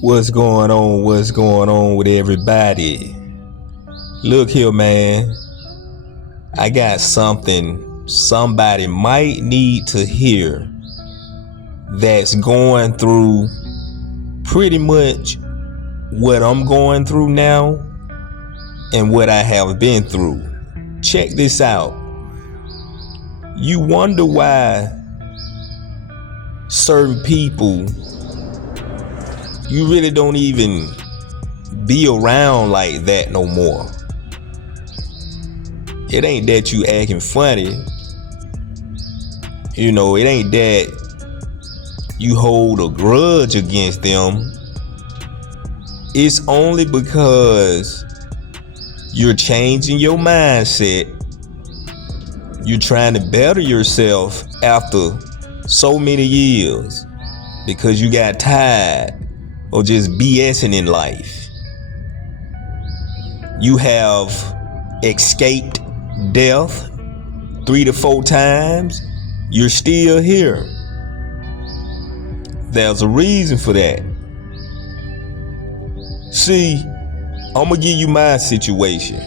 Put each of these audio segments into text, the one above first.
What's going on? What's going on with everybody? Look here, man. I got something somebody might need to hear that's going through pretty much what I'm going through now and what I have been through. Check this out. You wonder why certain people you really don't even be around like that no more. It ain't that you acting funny. You know, it ain't that you hold a grudge against them. It's only because you're changing your mindset. You're trying to better yourself after so many years because you got tired or just BSing in life. You have escaped death 3 to 4 times. You're still here. There's a reason for that. See, I'm gonna give you my situation.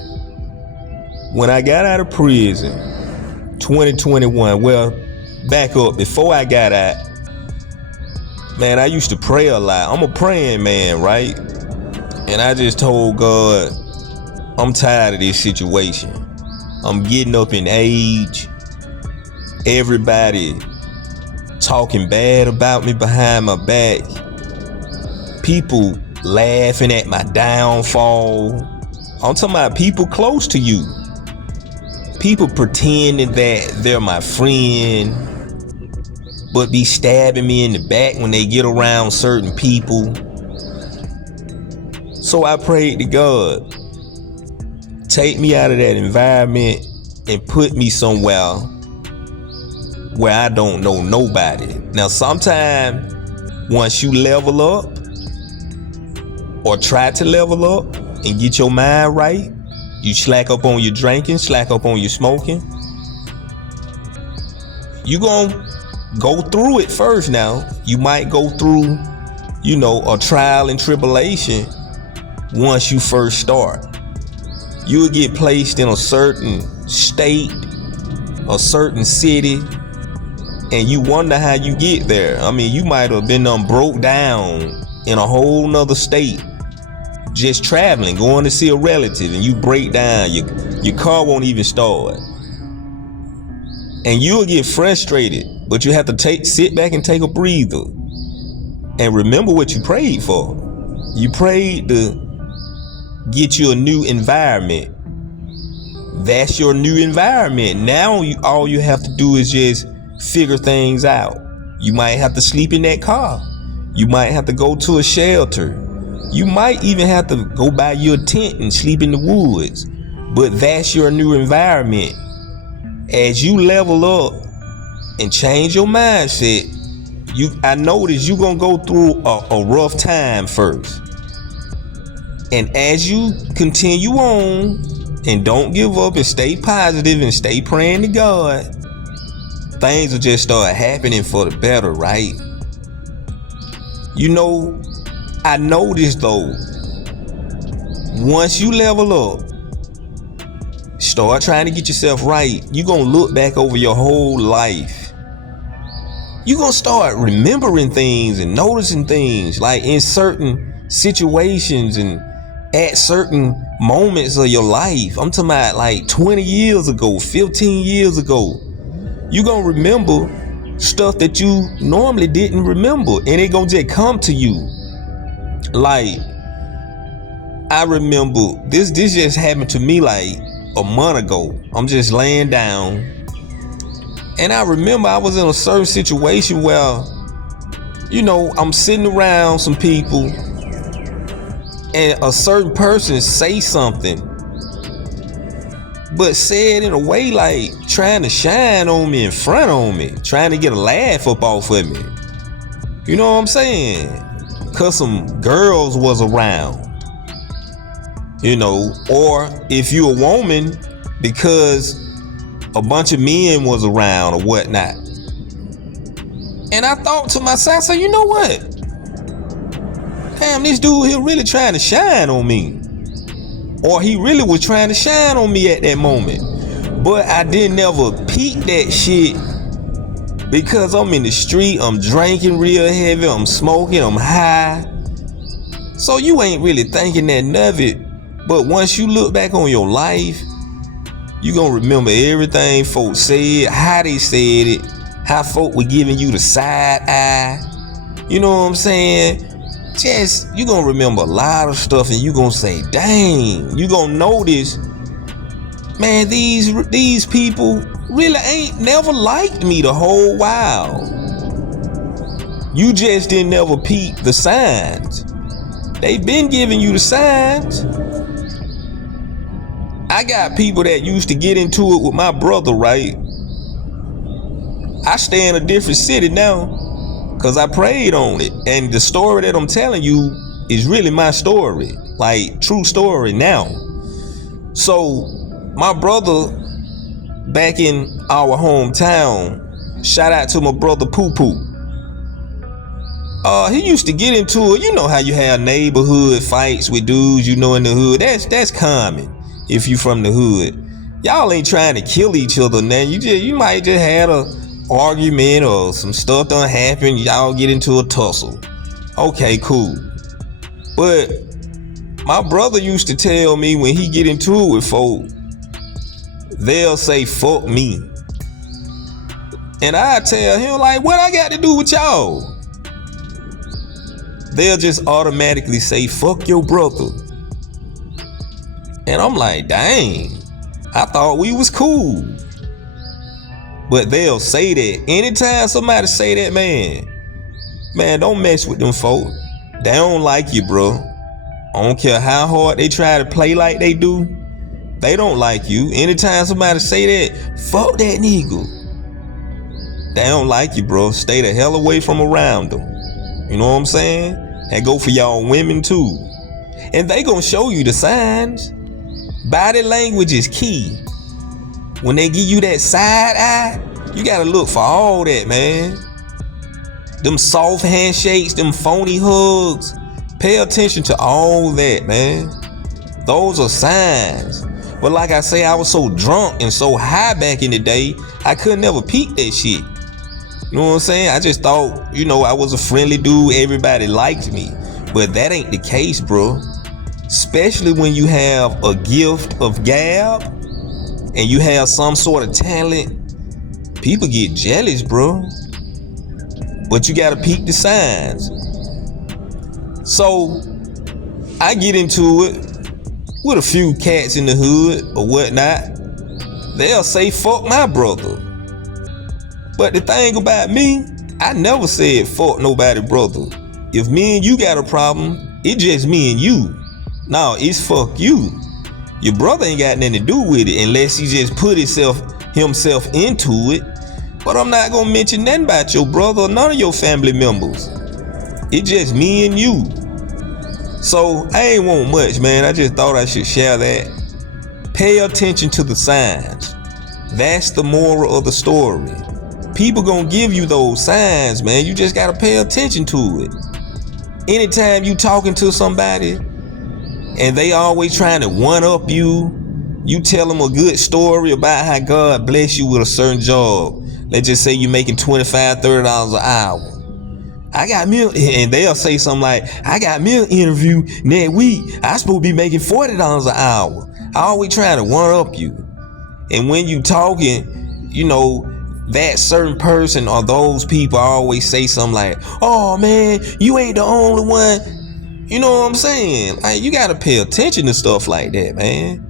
When I got out of prison, 2021, well, back up, before I got out, man, I used to pray a lot. I'm a praying man, right? And I just told God, I'm tired of this situation. I'm getting up in age. Everybody talking bad about me behind my back. People laughing at my downfall. I'm talking about people close to you. People pretending that they're my friend, but be stabbing me in the back when they get around certain people. So I prayed to God, take me out of that environment and put me somewhere where I don't know nobody. Now, sometime once you level up or try to level up and get your mind right, you slack up on your drinking, slack up on your smoking. You gonna go through it first. Now you might go through, a trial and tribulation. Once you first start, you'll get placed in a certain state, a certain city, and you wonder how you get there. I mean, you might have been broke down in a whole nother state, just traveling, going to see a relative, and you break down, your car won't even start. And you'll get frustrated, but you have to sit back and take a breather and remember what you prayed for. You prayed to get you a new environment. That's your new environment. Now all you have to do is just figure things out. You might have to sleep in that car. You might have to go to a shelter. You might even have to go buy your tent and sleep in the woods. But that's your new environment. As you level up and change your mindset, I notice you're gonna go through a rough time first. And as you continue on and don't give up and stay positive and stay praying to God, things will just start happening for the better, right? I noticed though, once you level up, start trying to get yourself right, you're gonna look back over your whole life. You're gonna start remembering things and noticing things, like in certain situations and at certain moments of your life. I'm talking about like 20 years ago, 15 years ago. You're gonna remember stuff that you normally didn't remember, and it gonna just come to you. Like, I remember this just happened to me like a month ago. I'm just laying down, and I remember I was in a certain situation where, I'm sitting around some people, and a certain person say something, but said in a way like trying to shine on me in front of me, trying to get a laugh up off of me. You know what I'm saying? Cause some girls was around, or if you a woman, because a bunch of men was around or whatnot. And I thought to myself, I said, you know what? damn, this dude here really trying to shine on me. Or he really was trying to shine on me at that moment. But I didn't never peep that shit because I'm in the street, I'm drinking real heavy, I'm smoking, I'm high. So you ain't really thinking nothing of it. But once you look back on your life, you gonna remember everything folks said, how they said it, how folk were giving you the side eye. You know what I'm saying? Just, you gonna remember a lot of stuff and you gonna say, dang, you gonna notice, man, these people really ain't never liked me the whole while. You just didn't never peep the signs. They've been giving you the signs. I got people that used to get into it with my brother, right? I stay in a different city now because I prayed on it. And the story that I'm telling you is really my story. Like, true story now. So, my brother back in our hometown, shout out to my brother Poo Poo. He used to get into it. You know how you have neighborhood fights with dudes you know in the hood. That's common if you from the hood. Y'all ain't trying to kill each other now. You might just had a argument or some stuff done happen. Y'all get into a tussle. Okay, cool. But my brother used to tell me when he get into it with folk, they'll say fuck me. And I tell him, like, what I got to do with y'all? They'll just automatically say fuck your brother. And I'm like, dang, I thought we was cool. But they'll say that. Anytime somebody say that, man, don't mess with them folk. They don't like you, bro. I don't care how hard they try to play like they do. They don't like you. Anytime somebody say that, fuck that nigga. They don't like you, bro. Stay the hell away from around them. You know what I'm saying? And go for y'all women too. And they gonna show you the signs. Body language is key. When they give you that side eye, you gotta look for all that, man. Them soft handshakes, them phony hugs. Pay attention to all that, man. Those are signs. But like I say, I was so drunk and so high back in the day, I could never peep that shit. You know what I'm saying? I just thought, I was a friendly dude. Everybody liked me. But that ain't the case, bro. Especially when you have a gift of gab and you have some sort of talent. People get jealous, bro. But you gotta peep the signs. So I get into it with a few cats in the hood or whatnot. They'll say fuck my brother. But the thing about me, I never said fuck nobody brother. If me and you got a problem, it's just me and you. No, it's fuck you. Your brother ain't got nothing to do with it unless he just put himself into it. But I'm not gonna mention nothing about your brother or none of your family members. It's just me and you. So I ain't want much, man. I just thought I should share that. Pay attention to the signs. That's the moral of the story. People gonna give you those signs, man. You just gotta pay attention to it. Anytime you talking to somebody and they always trying to one up you, you tell them a good story about how God bless you with a certain job. Let's just say you're making $25, $30 an hour. And they'll say something like, I got me an interview next week. I supposed to be making $40 an hour. I always trying to one up you. And when you talking, that certain person or those people always say something like, oh man, you ain't the only one. You know what I'm saying? Like, you gotta pay attention to stuff like that, man.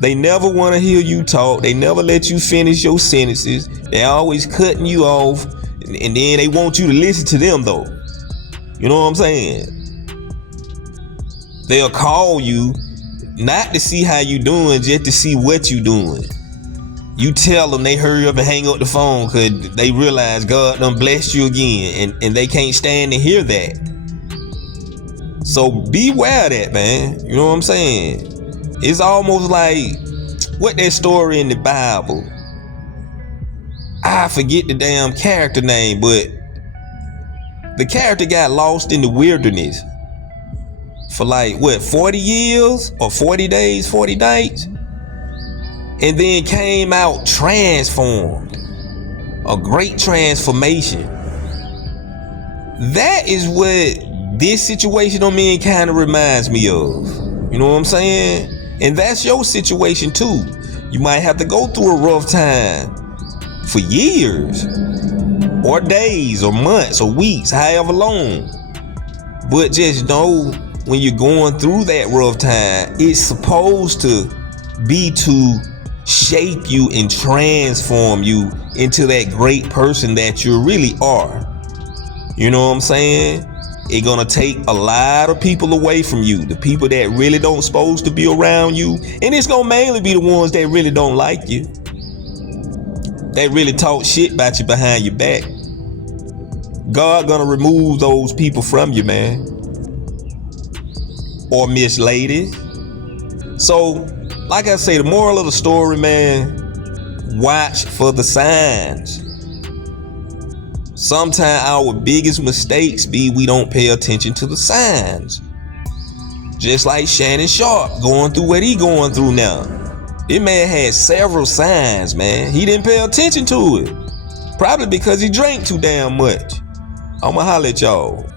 They never want to hear you talk. They never let you finish your sentences. They always cutting you off. And then they want you to listen to them though. You know what I'm saying? They'll call you not to see how you doing, just to see what you doing. You tell them, they hurry up and hang up the phone because they realize God done blessed you again, and they can't stand to hear that. So beware of that, man. You know what I'm saying? It's almost like what that story in the Bible. I forget the damn character name, but the character got lost in the wilderness. for like what, 40 years or 40 days, 40 nights, and then came out transformed. A great transformation. That is what this situation I'm in kind of reminds me of. You know what I'm saying? And that's your situation too. You might have to go through a rough time for years, or days, or months, or weeks, however long. But just know, when you're going through that rough time, it's supposed to be to shape you and transform you into that great person that you really are. You know what I'm saying? It's gonna take a lot of people away from you, the people that really don't supposed to be around you, and it's gonna mainly be the ones that really don't like you, that really talk shit about you behind your back. God gonna remove those people from you, man. Or Miss Lady. So, like I say, the moral of the story, man, watch for the signs. Sometimes our biggest mistakes be we don't pay attention to the signs. Just like Shannon Sharp going through what he going through now. This man had several signs, man. He didn't pay attention to it. Probably because he drank too damn much. I'ma holler at y'all.